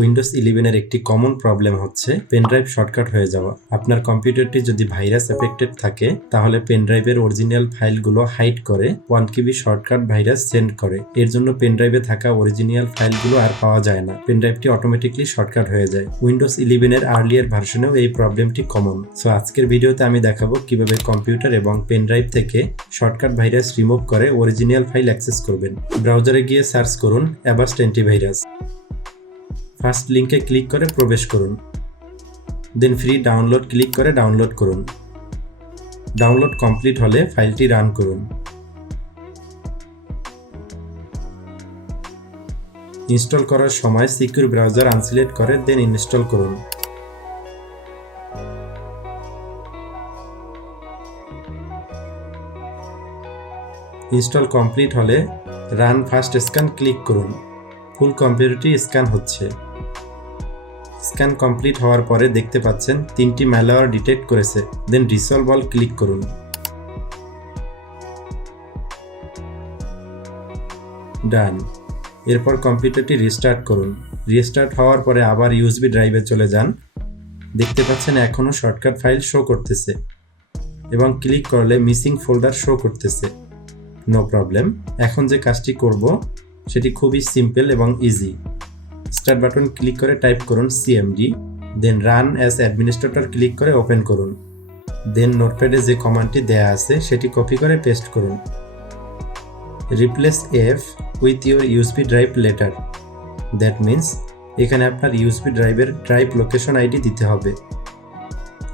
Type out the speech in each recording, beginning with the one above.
Windows 11 এর একটি common problem হচ্ছে পেনড্রাইভ শর্টকাট হয়ে যাওয়া। আপনার কম্পিউটারটি যদি ভাইরাস এফেক্টেড থাকে তাহলে পেনড্রাইভের অরিজিনাল ফাইলগুলো হাইড করে 1 KB শর্টকাট ভাইরাস সেন্ড করে। এর জন্য পেনড্রাইভে থাকা অরিজিনাল ফাইলগুলো আর পাওয়া যায় না, পেনড্রাইভটি অটোমেটিকলি শর্টকাট হয়ে যায়। উইন্ডোজ 11 এর আর্লিয়ার ভার্সনেও এই প্রবলেমটি কমন। সো আজকের ভিডিওতে আমি দেখাবো কিভাবে কম্পিউটার এবং পেনড্রাইভ থেকে শর্টকাট ভাইরাস রিমুভ করে অরিজিনাল ফাইল অ্যাক্সেস করবেন। ব্রাউজারে গিয়ে সার্চ করুন অ্যাভাস্ট অ্যান্টিভাইরাস। ফার্স্ট লিঙ্কে ক্লিক করে প্রবেশ করুন, দেন ফ্রি ডাউনলোড ক্লিক করে ডাউনলোড করুন। ডাউনলোড কমপ্লিট হলে ফাইলটি রান করুন। ইনস্টল করার সময় সিকিউর ব্রাউজার আনসিলেক্ট করে দেন ইনস্টল করুন। ইনস্টল কমপ্লিট হলে রান ফার্স্ট স্ক্যান ক্লিক করুন। ফুল কম্পিউটারটি স্ক্যান হচ্ছে। স্ক্যান কমপ্লিট হওয়ার পরে দেখতে পাচ্ছেন 3টি ম্যালওয়্যার ডিটেক্ট করেছে, দেন রিসলভ অল ক্লিক করুন। ডান। এরপর কম্পিউটারটি রিস্টার্ট করুন। রিস্টার্ট হওয়ার পরে আবার ইউএসবি ড্রাইভে চলে যান। দেখতে পাচ্ছেন এখনও শর্টকাট ফাইল শো করতেছে এবং ক্লিক করলে মিসিং ফোল্ডার শো করতেছে। No problem. এখন যে কাজটি করব সেটি খুবই সিম্পল এবং ইজি। স্টার্ট বাটন ক্লিক করে টাইপ করুন CMD, then run as administrator click করে ওপেন করুন। দেন নোটপ্যাডে যে কমান্ডটি দেয়া আছে সেটি কপি করে পেস্ট করুন। Replace F with your USB drive letter. That means এখানে আপনার ইউএসবি ড্রাইভের ড্রাইভ লোকেশন আইডি দিতে হবে।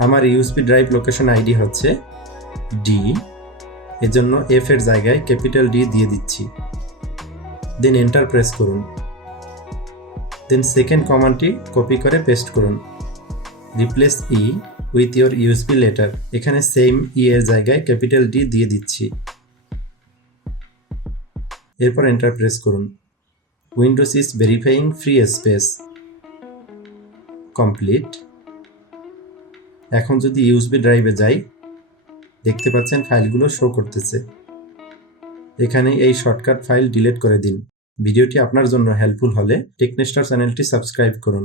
আমার ইউএসবি ড্রাইভ লোকেশন আইডি হচ্ছে ডি, এজন্য এফ এর জায়গায় ক্যাপিটাল ডি দিয়ে দিচ্ছি। দেন এন্টার প্রেস করুন। দেন সেকেন্ড কমান্ডটি কপি করে পেস্ট করুন। Replace E with your USB letter. এখানে সেম ই এর জায়গায় ক্যাপিটাল ডি দিয়ে দিচ্ছি। এরপর এন্টার প্রেস করুন। Windows is verifying free space. Complete. এখন যদি ইউএসবি ড্রাইভে যাই দেখতে পাচ্ছেন ফাইলগুলো শো করতেছে। এখানে এই শর্টকাট ফাইল ডিলিট করে দিন। ভিডিওটি আপনার জন্য হেল্পফুল হলে টেকনেস্টার চ্যানেলটি সাবস্ক্রাইব করুন।